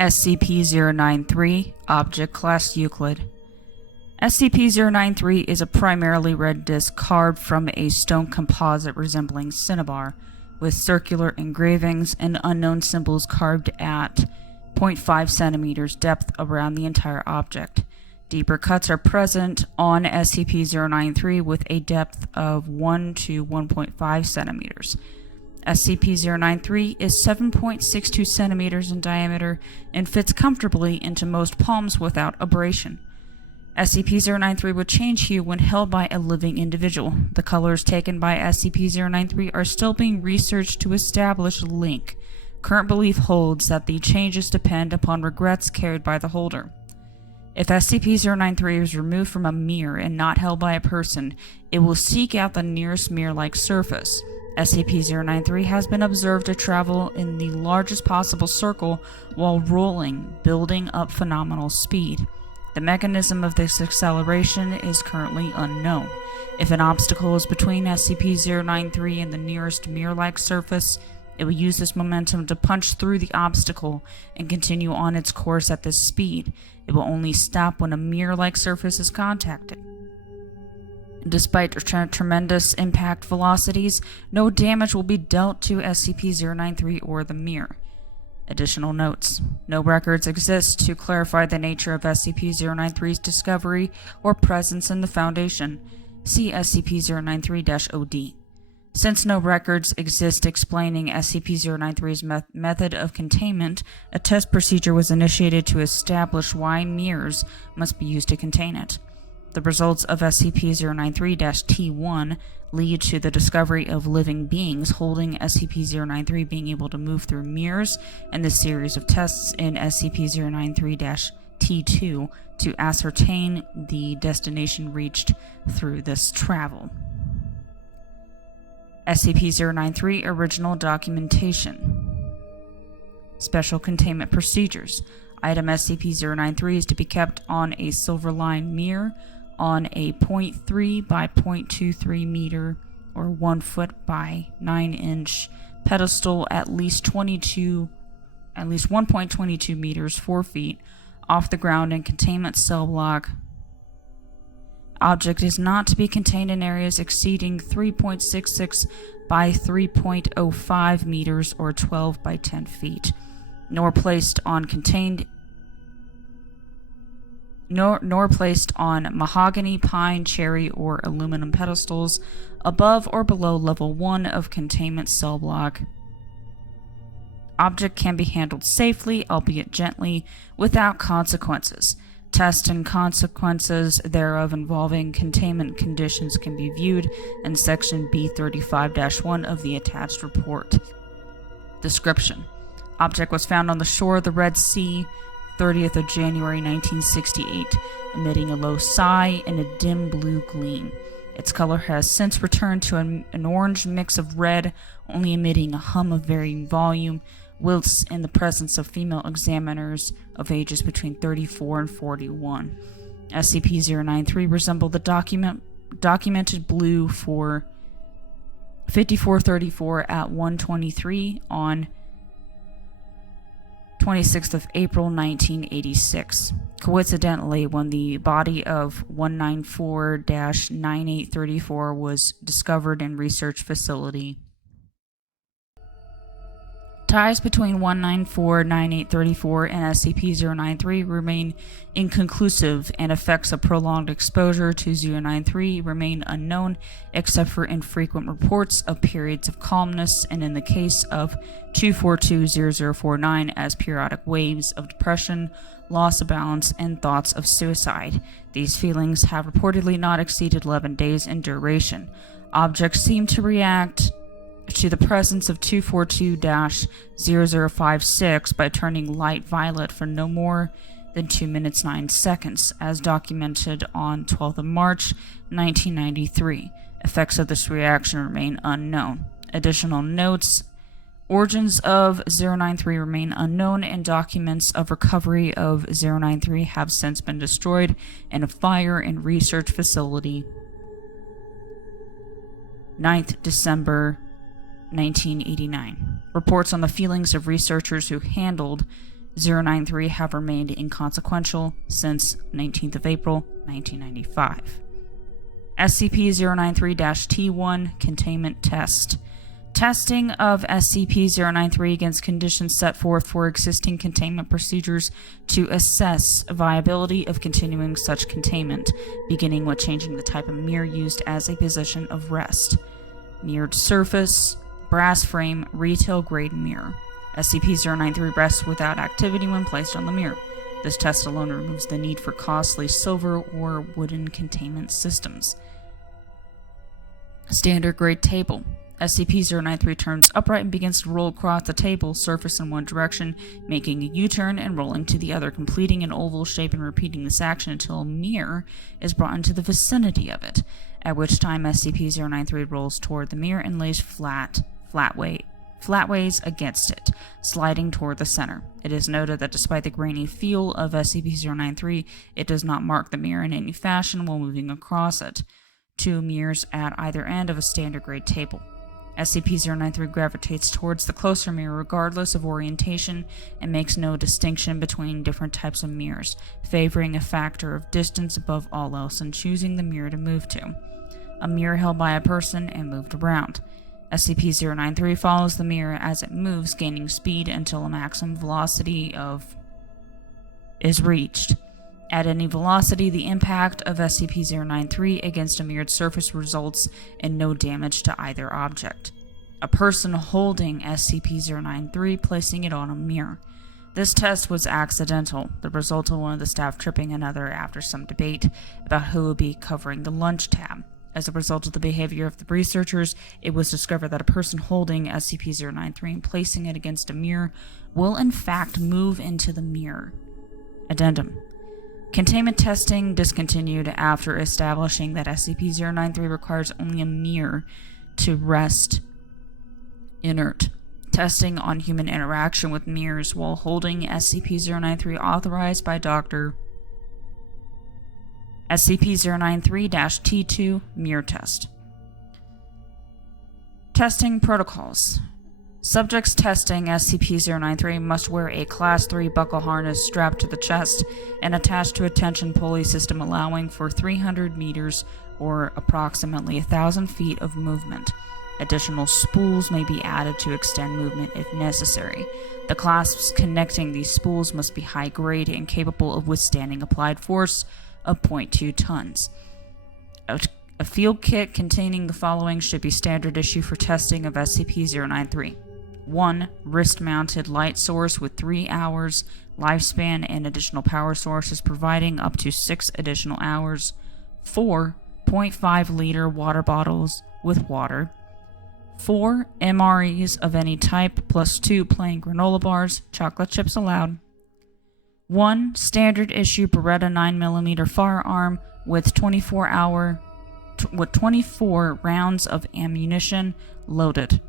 SCP-093, Object Class Euclid. SCP-093 is a primarily red disk carved from a stone composite resembling cinnabar, with circular engravings and unknown symbols carved at 0.5 centimeters depth around the entire object. Deeper cuts are present on SCP-093 with a depth of 1 to 1.5 centimeters. SCP-093 is 7.62 centimeters in diameter and fits comfortably into most palms without abrasion. SCP-093 would change hue when held by a living individual. The colors taken by SCP-093 are still being researched to establish a link. Current belief holds that the changes depend upon regrets carried by the holder. If SCP-093 is removed from a mirror and not held by a person, it will seek out the nearest mirror-like surface. SCP-093 has been observed to travel in the largest possible circle while rolling, building up phenomenal speed. The mechanism of this acceleration is currently unknown. If an obstacle is between SCP-093 and the nearest mirror-like surface, it will use this momentum to punch through the obstacle and continue on its course at this speed. It will only stop when a mirror-like surface is contacted. Despite tremendous impact velocities, no damage will be dealt to SCP-093 or the mirror. Additional notes. No records exist to clarify the nature of SCP-093's discovery or presence in the Foundation. See SCP-093-OD. Since no records exist explaining SCP-093's method of containment, a test procedure was initiated to establish why mirrors must be used to contain it. The results of SCP-093-T1 lead to the discovery of living beings holding SCP-093 being able to move through mirrors, and the series of tests in SCP-093-T2 to ascertain the destination reached through this travel. SCP-093 Original Documentation. Special Containment Procedures. Item SCP-093 is to be kept on a silver-lined mirror on a 0.3 by 0.23 meter or 1 foot by 9 inch pedestal at least 1.22 meters 4 feet off the ground in containment cell block. Object is not to be contained in areas exceeding 3.66 by 3.05 meters or 12 by 10 feet, nor placed on mahogany, pine, cherry, or aluminum pedestals above or below level 1 of containment cell block. Object can be handled safely, albeit gently, without consequences. Tests and consequences thereof involving containment conditions can be viewed in Section B35-1 of the attached report. Description. Object was found on the shore of the Red Sea, 30th of January 1968, emitting a low sigh and a dim blue gleam. Its color has since returned to an orange mix of red, only emitting a hum of varying volume, whilst in the presence of female examiners of ages between 34 and 41. SCP-093 resembled the documented blue for 5434 at 1:23 on 26th of April 1986. Coincidentally, when the body of 194-9834 was discovered in research facility. Ties between 194-9834 and SCP-093 remain inconclusive, and effects of prolonged exposure to 093 remain unknown, except for infrequent reports of periods of calmness, and in the case of 242-0049 as periodic waves of depression, loss of balance, and thoughts of suicide. These feelings have reportedly not exceeded 11 days in duration. Objects seem to react to the presence of 242-0056 by turning light violet for no more than 2 minutes 9 seconds, as documented on 12th of March 1993. Effects of this reaction remain unknown. Additional notes. Origins of 093 remain unknown, and documents of recovery of 093 have since been destroyed in a fire in research facility. 9th December 1989. Reports on the feelings of researchers who handled 093 have remained inconsequential since 19th of April, 1995. SCP-093-T1 Containment Test. Testing of SCP-093 against conditions set forth for existing containment procedures to assess viability of continuing such containment, beginning with changing the type of mirror used as a position of rest. Mirrored surface, brass frame, retail-grade mirror. SCP-093 rests without activity when placed on the mirror. This test alone removes the need for costly silver or wooden containment systems. Standard grade table. SCP-093 turns upright and begins to roll across the table surface in one direction, making a U-turn and rolling to the other, completing an oval shape and repeating this action until a mirror is brought into the vicinity of it, at which time SCP-093 rolls toward the mirror and lays flatways against it, sliding toward the center. It is noted that despite the grainy feel of SCP-093, it does not mark the mirror in any fashion while moving across it. 2 mirrors at either end of a standard grade table. SCP-093 gravitates towards the closer mirror regardless of orientation and makes no distinction between different types of mirrors, favoring a factor of distance above all else and choosing the mirror to move to. A mirror held by a person and moved around. SCP-093 follows the mirror as it moves, gaining speed until a maximum velocity is reached. At any velocity, the impact of SCP-093 against a mirrored surface results in no damage to either object. A person holding SCP-093 placing it on a mirror. This test was accidental, the result of one of the staff tripping another after some debate about who would be covering the lunch tab. As a result of the behavior of the researchers, it was discovered that a person holding SCP-093 and placing it against a mirror will in fact move into the mirror. Addendum. Containment testing discontinued after establishing that SCP-093 requires only a mirror to rest inert. Testing on human interaction with mirrors while holding SCP-093 authorized by Dr. SCP-093-T2 Mirror Test. Testing Protocols. Subjects testing SCP-093 must wear a Class 3 buckle harness strapped to the chest and attached to a tension pulley system allowing for 300 meters or approximately 1,000 feet of movement. Additional spools may be added to extend movement if necessary. The clasps connecting these spools must be high grade and capable of withstanding applied force of 0.2 tons. A field kit containing the following should be standard issue for testing of SCP-093. 1. Wrist-mounted light source with 3 hours lifespan and additional power sources providing up to 6 additional hours. 4. 0.5 liter water bottles with water. 4. MREs of any type plus 2 plain granola bars, chocolate chips allowed. 1. Standard issue Beretta 9mm firearm with 24 rounds of ammunition loaded.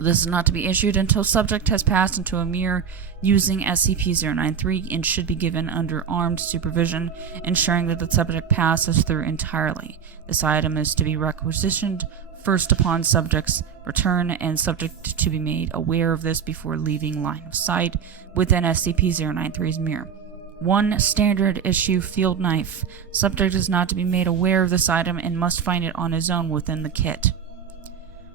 This is not to be issued until subject has passed into a mirror using SCP-093 and should be given under armed supervision, ensuring that the subject passes through entirely. This item is to be requisitioned first upon subject's return and subject to be made aware of this before leaving line of sight within SCP-093's mirror. 1. Standard issue field knife. Subject is not to be made aware of this item and must find it on his own within the kit.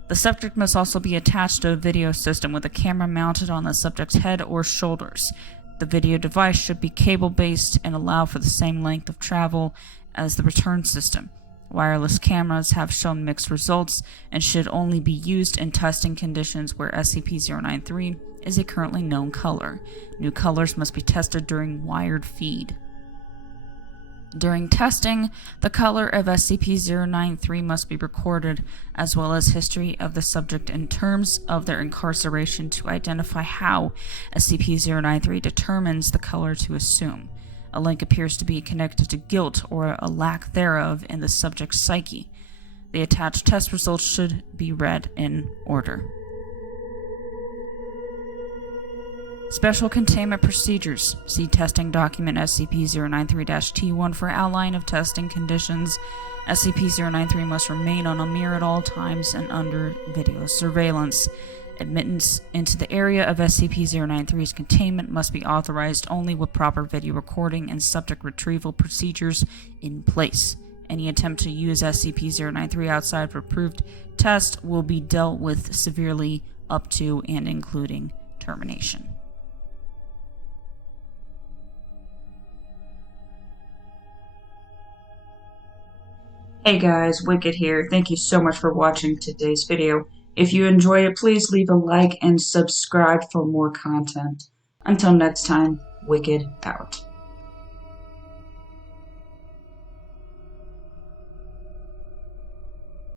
The subject must also be attached to a video system with a camera mounted on the subject's head or shoulders. The video device should be cable-based and allow for the same length of travel as the return system. Wireless cameras have shown mixed results and should only be used in testing conditions where SCP-093 is a currently known color. New colors must be tested during wired feed. During testing, the color of SCP-093 must be recorded, as well as history of the subject in terms of their incarceration to identify how SCP-093 determines the color to assume. A link appears to be connected to guilt or a lack thereof in the subject's psyche. The attached test results should be read in order. Special Containment Procedures. See Testing Document SCP-093-T1 for outline of testing conditions. SCP-093 must remain on a mirror at all times and under video surveillance. Admittance into the area of SCP-093's containment must be authorized only with proper video recording and subject retrieval procedures in place. Any attempt to use SCP-093 outside of approved tests will be dealt with severely up to and including termination. Hey guys, Wicked here. Thank you so much for watching today's video. If you enjoyed it, please leave a like and subscribe for more content. Until next time, Wicked out.